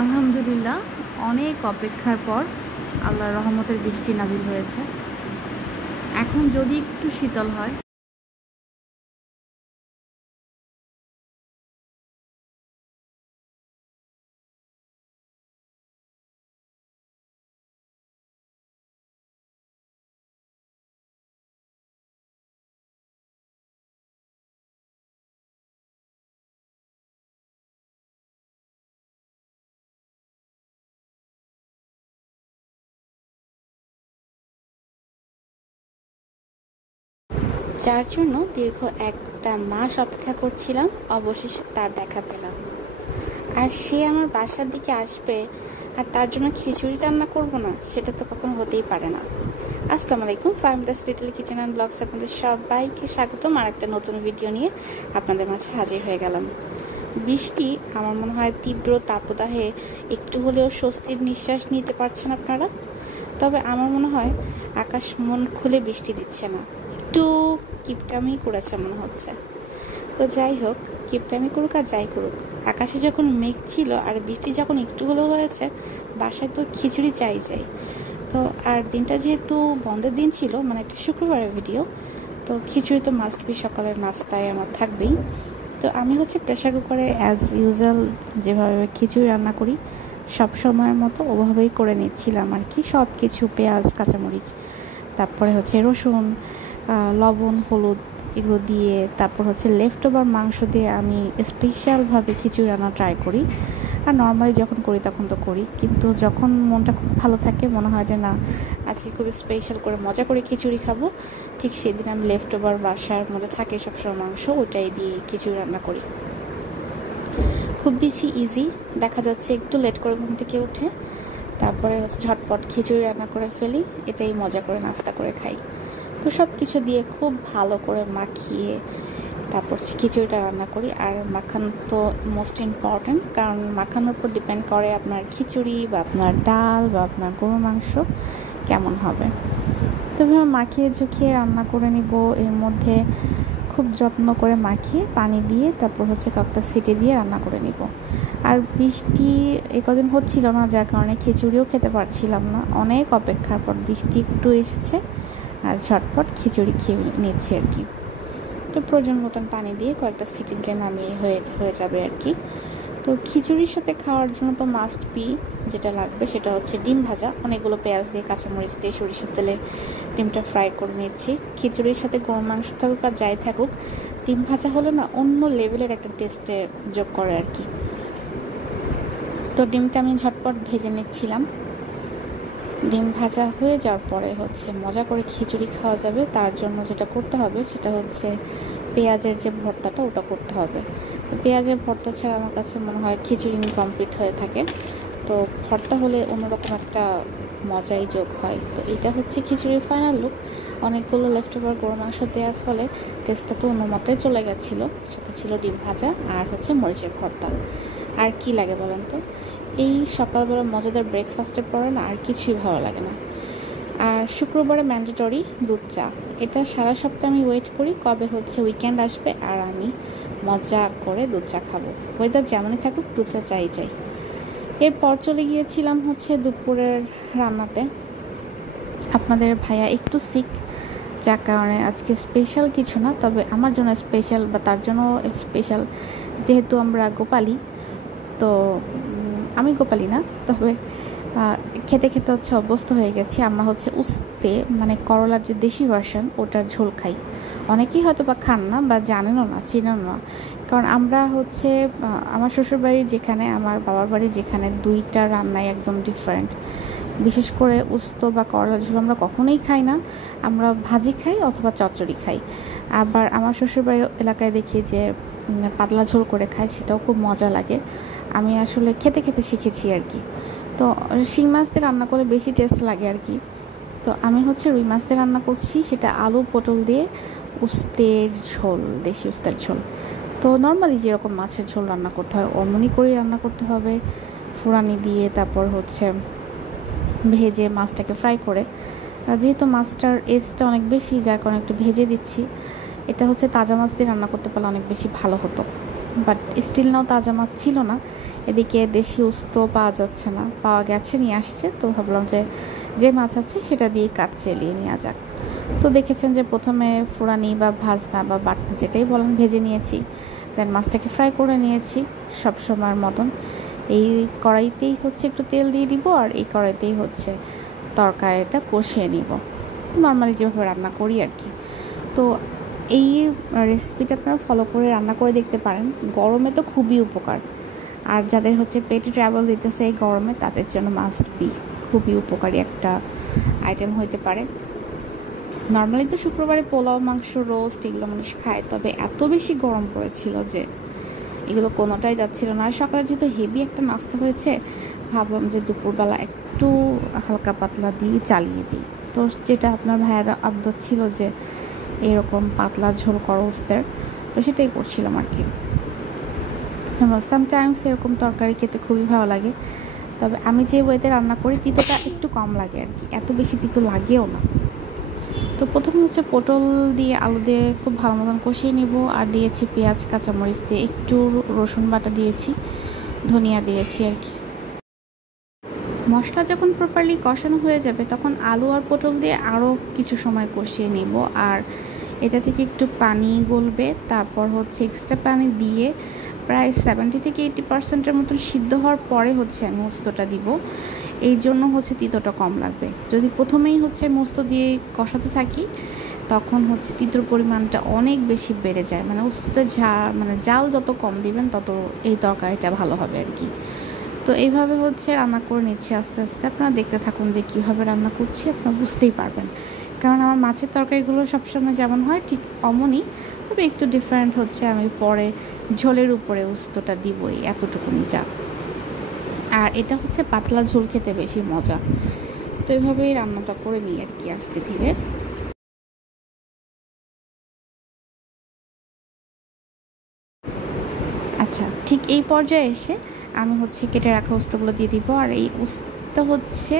আলহামদুলিল্লাহ, অনেক অপেক্ষার পর আল্লাহর রহমতের বৃষ্টি নাজিল হয়েছে। এখন যদি একটু শীতল হয়। যার জন্য দীর্ঘ একটা মাস অপেক্ষা করছিলাম, অবশেষে তার দেখা পেলাম। আর সে আমার বাসার দিকে আসবে আর তার জন্য খিচুড়ি রান্না করব না, সেটা তো কখনো হতেই পারে না। আসসালামু আলাইকুম, Fahmida's little kitchen and blogs আপনাদের সবাইকে স্বাগতম। আর একটা নতুন ভিডিও নিয়ে আপনাদের মাঝে হাজির হয়ে গেলাম। বৃষ্টি আমার মনে হয় তীব্র তাপদাহে একটু হলেও স্বস্তির নিঃশ্বাস নিতে পারছেন আপনারা। তবে আমার মনে হয় আকাশ মন খুলে বৃষ্টি দিচ্ছে না, একটু কিপটামি করেছে মনে হচ্ছে। তো যাই হোক, কিপটামি করুক আর যাই করুক, আকাশে যখন মেঘ ছিল আর বৃষ্টি যখন একটু হলেও হয়েছে, বাসায় তো খিচুড়ি চাই। তো আর দিনটা যেহেতু বন্ধের দিন ছিল, মানে একটা শুক্রবারের ভিডিও, তো খিচুড়ি তো মাস্ট বি সকালের নাস্তায় আমার থাকবেই। তো আমি প্রেশার কুকারে অ্যাজ ইউজুয়াল যেভাবে খিচুড়ি রান্না করি সব সময়ের মতো ওভাবেই করে নিচ্ছিলাম আর কি। সব কিছু পেঁয়াজ, কাঁচামরিচ, তারপরে রসুন, লবণ, হলুদ এগুলো দিয়ে, তারপর লেফট ওভার মাংস দিয়ে আমি স্পেশালভাবে খিচুড়ি রান্না ট্রাই করি। আর নর্মালি যখন করি তখন তো করি, কিন্তু যখন মনটা খুব ভালো থাকে, মনে হয় যে না আজকে খুব স্পেশাল করে মজা করে খিচুড়ি খাবো, ঠিক সেদিন আমি লেফট ওভার বাসার মধ্যে থাকে সবসময় মাংস, ওইটাই দিয়ে খিচুড়ি রান্না করি। খুব বেশি ইজি, দেখা যাচ্ছে একটু লেট করে ঘুম থেকে উঠে তারপরে ঝটপট খিচুড়ি রান্না করে ফেলি, এটাই মজা করে নাস্তা করে খাই। তো সব কিছু দিয়ে খুব ভালো করে মাখিয়ে তারপর খিচুড়িটা রান্না করি। আর মাখানো তো মোস্ট ইম্পর্ট্যান্ট, কারণ মাখানোর উপর ডিপেন্ড করে আপনার খিচুড়ি বা আপনার ডাল বা আপনার গরুর মাংস কেমন হবে। তবে মাখিয়ে ঝুঁকিয়ে রান্না করে নিব। এর মধ্যে খুব যত্ন করে মাখিয়ে পানি দিয়ে তারপর কয়েকটা সিটি দিয়ে রান্না করে নিব। আর বৃষ্টি কদিন হচ্ছিল না, যার কারণে খিচুড়িও খেতে পারছিলাম না। অনেক অপেক্ষার পর বৃষ্টি একটু এসেছে আর ঝটপট খিচুড়ি খেয়ে নিচ্ছি আর কি। তো প্রয়োজন মতন পানি দিয়ে কয়েকটা সিটি দিলে নামিয়ে হয়ে যাবে আর কি। তো খিচুড়ির সাথে খাওয়ার জন্য তো মাস্ট বি যেটা লাগবে সেটা ডিম ভাজা। অনেকগুলো পেঁয়াজ দিয়ে, কাঁচামরিচ দিয়ে, সরিষার তেলে ডিমটা ফ্রাই করে নিচ্ছি। খিচুড়ির সাথে গরুর মাংস থাকুক আর যাই থাকুক, ডিম ভাজা হলে না অন্য লেভেলের একটা টেস্টে যোগ করে আর কি। তো ডিমটা আমি ঝটপট ভেজে নিচ্ছিলাম। ডিম ভাজা হয়ে যাওয়ার পরে মজা করে খিচুড়ি খাওয়া যাবে। তার জন্য যেটা করতে হবে সেটা পেঁয়াজের যে ভর্তাটা, ওটা করতে হবে। পেঁয়াজের ভর্তা ছাড়া আমার কাছে মনে হয় খিচুড়ি ইনকমপ্লিট হয়ে থাকে। তো ভর্তা হলে অন্যরকম একটা মজাই যোগ হয়। তো এটা খিচুড়ির ফাইনাল লুক। অনেকগুলো লেফট ওভার গরুর মাংস দেওয়ার ফলে টেস্টটা তো অন্য মতে চলে গেছিলো। সাথে ছিল ডিম ভাজা আর মরিচের ভর্তা। আর কি লাগে বলেন তো? এই সকালবেলা মজাদার ব্রেকফাস্টের পরে না আর কিছুই ভালো লাগে না। আর শুক্রবারে ম্যান্ডেটরি দুধ চা। এটা সারা সপ্তাহে আমি ওয়েট করি কবে উইকেন্ড আসবে আর আমি মজা করে দুধ চা খাবো। ওয়েদার যেমনই থাকুক, দুধ চা চাই। এরপর চলে গিয়েছিলাম দুপুরের রান্নাতে। আপনাদের ভাইয়া একটু সিক, যার কারণে আজকে স্পেশাল কিছু না, তবে আমার জন্য স্পেশাল বা তার জন্য স্পেশাল। যেহেতু আমরা গোপালী, তো আমি গোপালী না, তবে খেতে খেতে অভ্যস্ত হয়ে গেছি। আমরা উস্তে, মানে করলার যে দেশি ভার্সন, ওটার ঝোল খাই। অনেকেই হয়তো বা খান না বা জানেনও না, চিনেন না, কারণ আমরা আমার শ্বশুরবাড়ি যেখানে, আমার বাবার বাড়ি যেখানে, দুইটা রান্নাই একদম ডিফারেন্ট। বিশেষ করে উস্ত বা করলার ঝোল আমরা কখনোই খাই না, আমরা ভাজি খাই অথবা চচ্চড়ি খাই। আবার আমার শ্বশুরবাড়ির এলাকায় দেখি যে পাতলা ঝোল করে খায়, সেটাও খুব মজা লাগে। আমি আসলে খেতে খেতে শিখেছি আর কি। তো শিং মাছ দিয়ে রান্না করলে বেশি টেস্ট লাগে আর কি। তো আমি রুই মাছ দিয়ে রান্না করছি, সেটা আলু পটল দিয়ে উস্তের ঝোল, দেশি উস্তের ঝোল। তো নর্মালি যেরকম মাছের ঝোল রান্না করতে হয় অমনি করেই রান্না করতে হবে, ফুরানি দিয়ে, তারপর ভেজে মাছটাকে ফ্রাই করে। যেহেতু মাছটার এজটা অনেক বেশি, যার কারণে একটু ভেজে দিচ্ছি। এটা তাজা মাছ দিয়ে রান্না করতে পারলে অনেক বেশি ভালো হতো। বাট স্টিল নাও তাজা মাছ ছিল না। এদিকে দেশি উস্ত পাওয়া যাচ্ছে না, পাওয়া গেছে, নিয়ে আসছে। তো ভাবলাম যে মাছ আছে সেটা দিয়ে কাজ চালিয়ে নেওয়া যাক। তো দেখেছেন যে প্রথমে ফোড়ানি বা ভাজনা বা বাটনা যেটাই বলেন ভেজে নিয়েছি, দেন মাছটাকে ফ্রাই করে নিয়েছি সব সময়ের মতন। এই কড়াইতেই হচ্ছে একটু তেল দিয়ে দিব, আর এই কড়াইতেই হচ্ছে তরকারিটা কষিয়ে নিব, নর্মালি যেভাবে রান্না করি আর কি। তো এই রেসিপিটা আপনারা ফলো করে রান্না করে দেখতে পারেন, গরমে তো খুবই উপকার। আর যাদের হচ্ছে পেটে ট্রাভেল দিতেছে এই গরমে, তাদের জন্য মাস্ট বি খুবই উপকারী একটা আইটেম হইতে পারে। নর্মালি তো শুক্রবারে পোলাও, মাংস, রোস্ট এগুলো মানুষ খায়, তবে এত বেশি গরম পড়েছিল যে এগুলো কোনোটাই যাচ্ছিল না। আর সকালে যেহেতু হেভি একটা নাস্তা হয়েছে, ভাবলাম যে দুপুরবেলা একটু হালকা পাতলা দিয়ে চালিয়ে দিই। তো যেটা আপনার ভাইয়ের আবদার ছিল যে এরকম পাতলা ঝোল করো উস্তের, তো সেটাই করছিলাম আর কি। সামটাইমস এরকম তরকারি খেতে খুবই ভালো লাগে, তবে আমি যে ওয়েতে রান্না করি তিতোটা একটু কম লাগে আর কি, এত বেশি তিতো লাগেও না। তো প্রথমে হচ্ছে পটল দিয়ে আলু দিয়ে খুব ভালো মতন কষিয়ে নিব, আর দিয়েছি পেঁয়াজ, কাঁচামরিচ দিয়ে, একটু রসুন বাটা দিয়েছি, ধনিয়া দিয়েছি আর কি। মশলা যখন প্রপারলি কষানো হয়ে যাবে তখন আলু আর পটল দিয়ে আরও কিছু সময় কষিয়ে নিব, আর এটা থেকে একটু পানি গলবে। তারপর হচ্ছে এক্সট্রা পানি দিয়ে প্রায় 70 থেকে 80% মতন সিদ্ধ হওয়ার পরে হচ্ছে আমি মোস্তটা দিব। এই জন্য হচ্ছে তিতোটা কম লাগবে। যদি প্রথমেই হচ্ছে মোস্ত দিয়ে কষাতে থাকি তখন হচ্ছে তিতোর পরিমাণটা অনেক বেশি বেড়ে যায়, মানে উস্তুতে জাল যত কম দিবেন তত এই তরকারিটা ভালো হবে আর কি। তো এইভাবে হচ্ছে রান্না করে নিচ্ছি আস্তে আস্তে। আপনারা দেখতে থাকুন যে কীভাবে রান্না করছি, আপনারা বুঝতেই পারবেন। কারণ আমার মাছের তরকারিগুলো সবসময় যেমন হয় ঠিক অমনই, তবে একটু ডিফারেন্ট হচ্ছে আমি পরে ঝোলের উপরে উস্তটা দিবই, এতটুকুনি যা। আর এটা হচ্ছে পাতলা ঝোল খেতে বেশি মজা। তো এইভাবেই রান্নাটা করে নিই আর কি আস্তে ধীরে। আচ্ছা, ঠিক এই পর্যায়ে এসে আমি হচ্ছে কেটে রাখা উস্তগুলো দিয়ে দিব। আর এই উস্তা হচ্ছে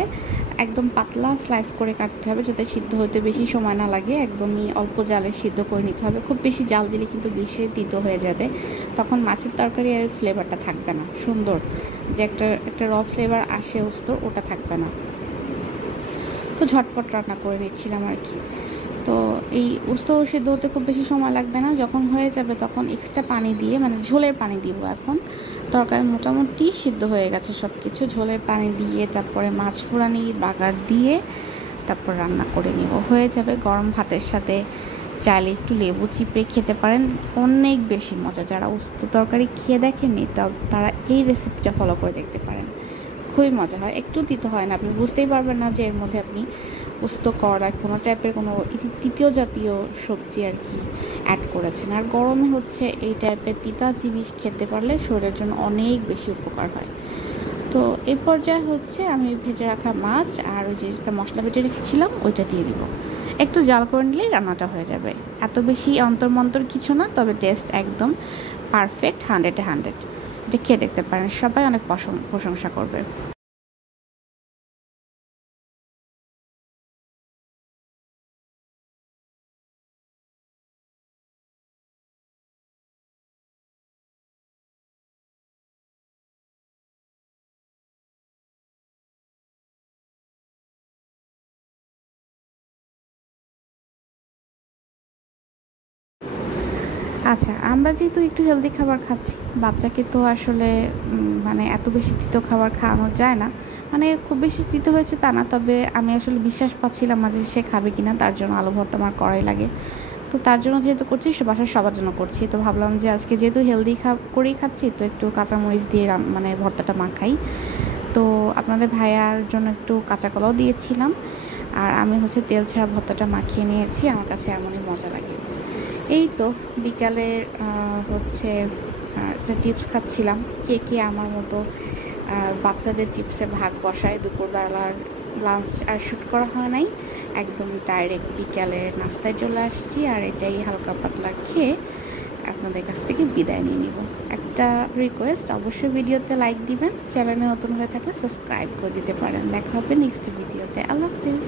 একদম পাতলা স্লাইস করে কাটতে হবে, যাতে সিদ্ধ হতে বেশি সময় না লাগে। একদমই অল্প জালে সিদ্ধ করে নিতে হবে। খুব বেশি জাল দিলে কিন্তু বেশি তিতো হয়ে যাবে, তখন মাছের তরকারি আর ফ্লেভারটা থাকবে না সুন্দর, যে একটা র ফ্লেভার আসে উস্তর, ওটা থাকবে না। তো ঝটপট রান্না করে নিচ্ছিলাম আর কি। তো এই উস্ত সিদ্ধ হতে খুব বেশি সময় লাগবে না। যখন হয়ে যাবে তখন এক্সট্রা পানি দিয়ে, মানে ঝোলের পানি দিব এখন। তরকারি মোটামুটি সিদ্ধ হয়ে গেছে সব কিছু, ঝোলের পানি দিয়ে তারপরে মাছ ফোড়ানি বাগার দিয়ে তারপর রান্না করে নিব, হয়ে যাবে। গরম ভাতের সাথে চাইলে একটু লেবু চিপড়ে খেতে পারেন, অনেক বেশি মজা। যারা উস্ত তরকারি খেয়ে দেখেননি তারা এই রেসিপিটা ফলো করে দেখতে পারেন, খুবই মজা হয়। একটু দিতে হয় না, আপনি বুঝতেই পারবেন না যে এর মধ্যে আপনি উস্ত করা কোনো টাইপের কোনো তৃতীয় জাতীয় সবজি আর কি অ্যাড করেছেন। আর গরমে হচ্ছে এই টাইপের তিতা জিনিস খেতে পারলে শরীরের জন্য অনেক বেশি উপকার হয়। তো এই পর্যায়ে হচ্ছে আমি ভেজে রাখা মাছ আর ওই যে মশলা বেটে রেখেছিলাম ওইটা দিয়ে দিব। একটু জাল করে নিলেই রান্নাটা হয়ে যাবে। এত বেশি অন্তর কিছু না, তবে টেস্ট একদম পারফেক্ট, 100-এ 100। এটা খেয়ে দেখতে পারেন, সবাই অনেক প্রশংসা করবে। আচ্ছা, আমরা যেহেতু একটু হেলদি খাবার খাচ্ছি, বাচ্চাকে তো আসলে মানে এত বেশি তিতো খাবার খাওয়ানো যায় না। মানে খুব বেশি তিতো হয়েছে তা না, তবে আমি আসলে বিশ্বাস পাচ্ছিলাম না যে সে খাবে কিনা, তার জন্য আলু ভর্তা আমার করাই লাগে। তো তার জন্য যেহেতু করছি, বাসার সবার জন্য করছি, তো ভাবলাম যে আজকে যেহেতু হেলদি করেই খাচ্ছি, তো একটু কাঁচামরিচ দিয়ে মানে ভর্তাটা মাখাই। তো আপনাদের ভাইয়ার জন্য একটু কাঁচা কলাও দিয়েছিলাম, আর আমি হচ্ছে তেল ছাড়া ভর্তাটা মাখিয়ে নিয়েছি। আমার কাছে এমনই মজা লাগে। এই তো বিকালে হচ্ছে একটা চিপস খাচ্ছিলাম। কে আমার মতো বাচ্চাদের চিপসে ভাগ বসায়। দুপুরবেলার লাঞ্চ আর শ্যুট করা হয় নাই, একদম ডাইরেক্ট বিকালের নাস্তায় চলে আসছি। আর এটাই হালকা পাতলা খেয়ে আপনাদের কাছ থেকে বিদায় নিয়ে নিব। একটা রিকোয়েস্ট, অবশ্যই ভিডিওতে লাইক দিবেন, চ্যানেলে নতুন হয়ে থাকলে সাবস্ক্রাইব করে দিতে পারেন। দেখা হবে নেক্সট ভিডিওতে। আল্লাহ হাফিজ।